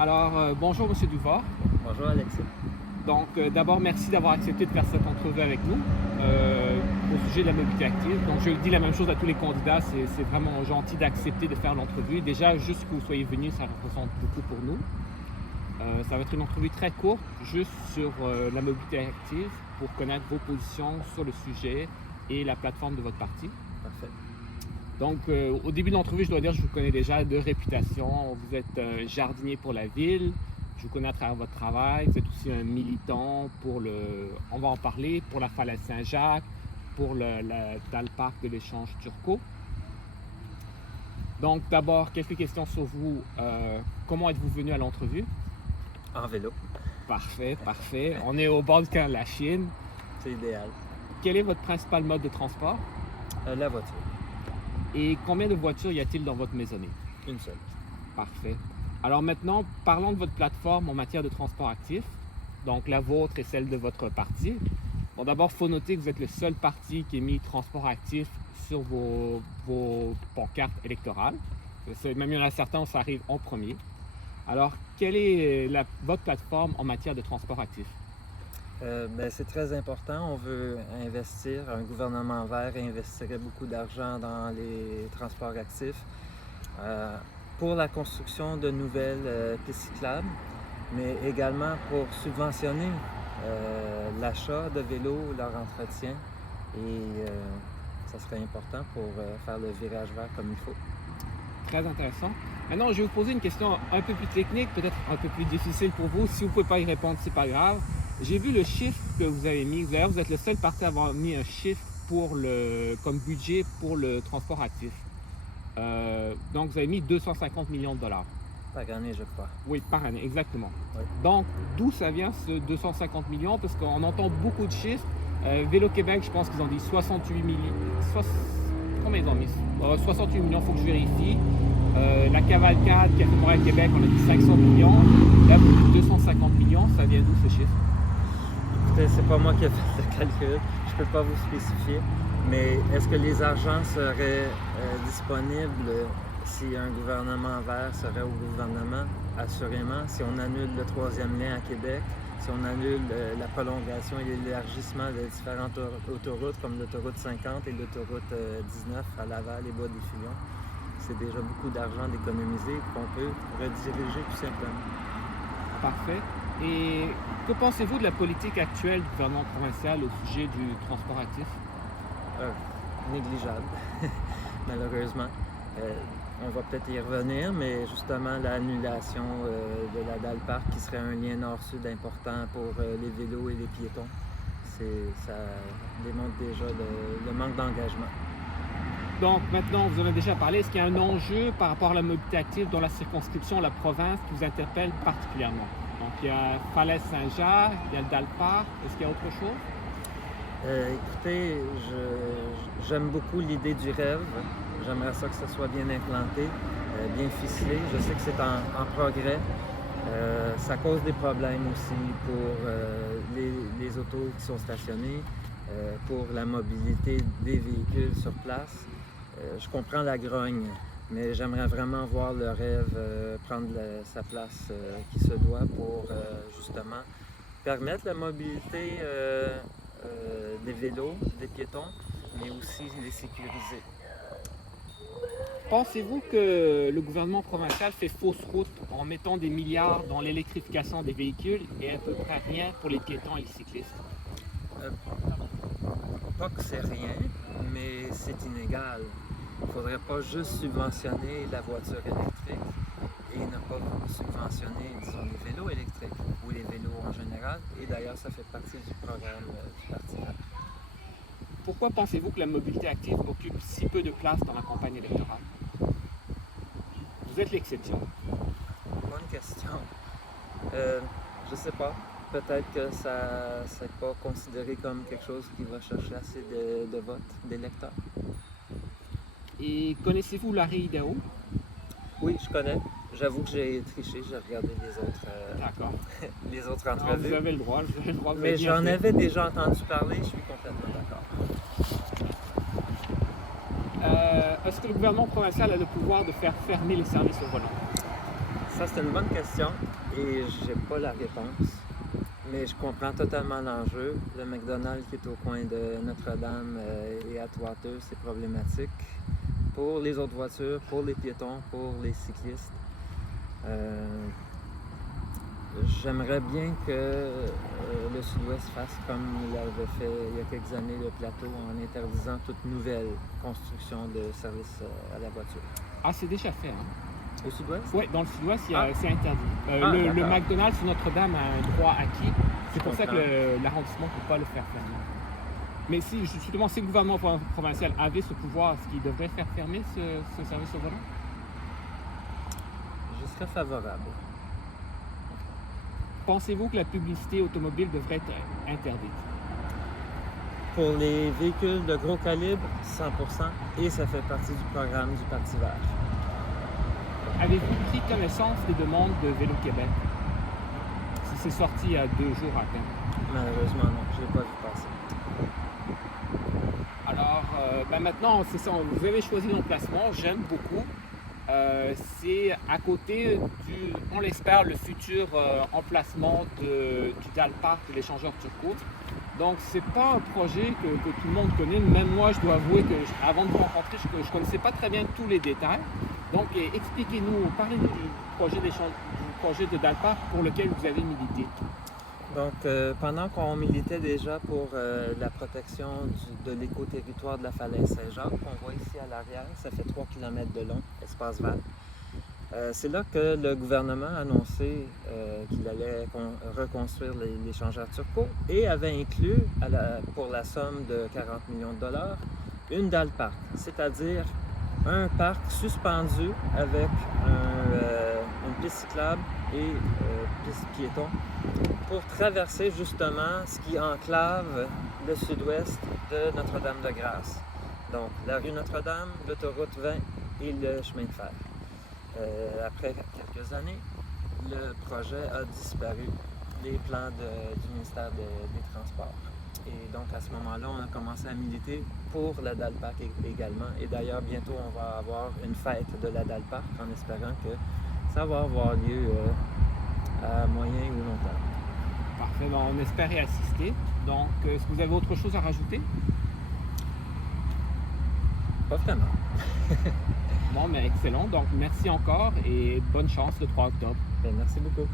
Alors, bonjour M. Duval. Bonjour Alexis. Donc, d'abord, merci d'avoir accepté de faire cette entrevue avec nous au sujet de la mobilité active. Donc, je dis la même chose à tous les candidats, c'est vraiment gentil d'accepter de faire l'entrevue. Déjà, juste que vous soyez venus, ça représente beaucoup pour nous. Ça va être une entrevue très courte, juste sur la mobilité active, pour connaître vos positions sur le sujet et la plateforme de votre parti. Parfait. Donc, au début de l'entrevue, je dois dire que je vous connais déjà de réputation. Vous êtes jardinier pour la ville. Je vous connais à travers votre travail. Vous êtes aussi un militant pour on va en parler, pour la falaise Saint-Jacques, pour dans le parc de l'échange Turcot. Donc, d'abord, quelques questions sur vous. Comment êtes-vous venu à l'entrevue? En vélo. Parfait, parfait. On est au bord du canal de la Chine. C'est idéal. Quel est votre principal mode de transport? La voiture. Et combien de voitures y a-t-il dans votre maisonnée? Une seule. Parfait. Alors maintenant, parlons de votre plateforme en matière de transport actif, donc la vôtre et celle de votre parti. Bon, d'abord, il faut noter que vous êtes le seul parti qui a mis transport actif sur vos pancartes électorales. Même il y en a certains où ça arrive en premier. Alors, quelle est votre plateforme en matière de transport actif? C'est très important. On veut investir. Un gouvernement vert investirait beaucoup d'argent dans les transports actifs pour la construction de nouvelles pistes cyclables, mais également pour subventionner l'achat de vélos, leur entretien. Et ça serait important pour faire le virage vert comme il faut. Très intéressant. Maintenant, je vais vous poser une question un peu plus technique, peut-être un peu plus difficile pour vous. Si vous ne pouvez pas y répondre, c'est pas grave. J'ai vu le chiffre que vous avez mis. D'ailleurs, vous êtes le seul parti à avoir mis un chiffre comme budget pour le transport actif. Donc, vous avez mis 250 millions de dollars. Par année, je crois. Oui, par année, exactement. Oui. Donc, d'où ça vient ce 250 millions? Parce qu'on entend beaucoup de chiffres. Vélo-Québec, je pense qu'ils ont dit 68 millions. Combien ils ont mis? 68 millions, il faut que je vérifie. La cavalcade qui a fait Montréal-Québec, on a dit 500 millions. Là, vous dites 250 millions. Ça vient d'où ce chiffre? Écoutez, c'est pas moi qui ai fait le calcul. Je peux pas vous spécifier. Mais est-ce que les argents seraient disponibles si un gouvernement vert serait au gouvernement? Assurément. Si on annule le troisième lien à Québec, si on annule la prolongation et l'élargissement de différentes autoroutes comme l'autoroute 50 et l'autoroute 19 à Laval et Bois-des-Filions, c'est déjà beaucoup d'argent d'économiser qu'on peut rediriger tout simplement. Parfait. Et que pensez-vous de la politique actuelle du gouvernement provincial au sujet du transport actif? Négligeable, malheureusement. On va peut-être y revenir, mais justement l'annulation de la dalle parc qui serait un lien nord-sud important pour les vélos et les piétons, ça démontre déjà le manque d'engagement. Donc maintenant, vous en avez déjà parlé, est-ce qu'il y a un enjeu par rapport à la mobilité active dans la circonscription, la province, qui vous interpelle particulièrement? Donc il y a Falaise Saint-Jacques, il y a le dalle parc, est-ce qu'il y a autre chose? Écoutez, j'aime beaucoup l'idée du rêve. J'aimerais ça que ça soit bien implanté, bien ficelé. Je sais que c'est en progrès. Ça cause des problèmes aussi pour les autos qui sont stationnés, pour la mobilité des véhicules sur place. Je comprends la grogne, mais j'aimerais vraiment voir le rêve prendre sa place qui se doit pour justement permettre la mobilité des vélos, des piétons, mais aussi les sécuriser. Pensez-vous que le gouvernement provincial fait fausse route en mettant des milliards dans l'électrification des véhicules et à peu près rien pour les piétons et les cyclistes? Pas que c'est rien, mais c'est inégal. Il ne faudrait pas juste subventionner la voiture électrique et ne pas subventionner, disons, les vélos électriques ou les vélos en général. Et d'ailleurs, ça fait partie du programme du Parti vert. Pourquoi pensez-vous que la mobilité active occupe si peu de place dans la campagne électorale? Vous êtes l'exception. Bonne question. Je sais pas. Peut-être que ça n'est pas considéré comme quelque chose qui va chercher assez de votes, d'électeurs. Et connaissez-vous Larry Idaho? Oui, je connais. J'avoue que j'ai triché, j'ai regardé D'accord. les autres Alors, entrevues. vous avez le droit, vous avez le droit. Mais j'en avais déjà entendu parler, je suis complètement d'accord. Est-ce que le gouvernement provincial a le pouvoir de faire fermer les services au volant? Ça, c'est une bonne question et j'ai pas la réponse. Mais je comprends totalement l'enjeu. Le McDonald's qui est au coin de Notre-Dame et Atwater, c'est problématique pour les autres voitures, pour les piétons, pour les cyclistes. J'aimerais bien que le Sud-Ouest fasse comme il avait fait il y a quelques années le plateau en interdisant toute nouvelle construction de service à la voiture. Ah, c'est déjà fait, hein? Au Sud-Ouest? Oui, dans le Sud-Ouest, c'est interdit. Le d'accord. McDonald's sur Notre-Dame a un droit acquis. C'est pour ça que comprends. l'arrondissement ne peut pas le faire fermer. Mais si, justement, si le gouvernement provincial avait ce pouvoir, est-ce qu'il devrait faire fermer ce service au volant? Je serais favorable. Pensez-vous que la publicité automobile devrait être interdite? Pour les véhicules de gros calibre, 100%, et ça fait partie du programme du Parti vert. Avez-vous pris connaissance des demandes de Vélo-Québec? C'est sorti il y a 2 jours à peine. Malheureusement, non, je ne l'ai pas vu passer. Alors, maintenant, c'est ça, vous avez choisi l'emplacement, j'aime beaucoup. C'est à côté du, on l'espère, le futur emplacement du Dalpark, de l'échangeur turco. Donc, c'est pas un projet que tout le monde connaît. Même moi, je dois avouer que avant de vous rencontrer, je ne connaissais pas très bien tous les détails. Donc, expliquez-nous, parlez-nous du projet de Dalpark pour lequel vous avez milité. Donc, pendant qu'on militait déjà pour la protection de l'éco-territoire de la falaise Saint-Jacques, qu'on voit ici à l'arrière, ça fait 3 km de long, espace vert. C'est là que le gouvernement a annoncé qu'il allait reconstruire l'échangeur turco et avait inclus, pour la somme de 40 millions de dollars, une dalle parc, c'est-à-dire un parc suspendu avec une piste cyclable et piste piéton pour traverser justement ce qui enclave le sud-ouest de Notre-Dame-de-Grâce. Donc la rue Notre-Dame, l'autoroute 20 et le chemin de fer. Après quelques années, le projet a disparu des plans du ministère des Transports. Et donc à ce moment-là, on a commencé à militer pour la Dalpark également. Et d'ailleurs, bientôt, on va avoir une fête de la Dalpark en espérant que ça va avoir lieu à moyen ou long terme. Parfait, ben, on espère y assister. Donc, est-ce que vous avez autre chose à rajouter? Pas vraiment. Bon, mais excellent. Donc, merci encore et bonne chance le 3 octobre. Bien, merci beaucoup.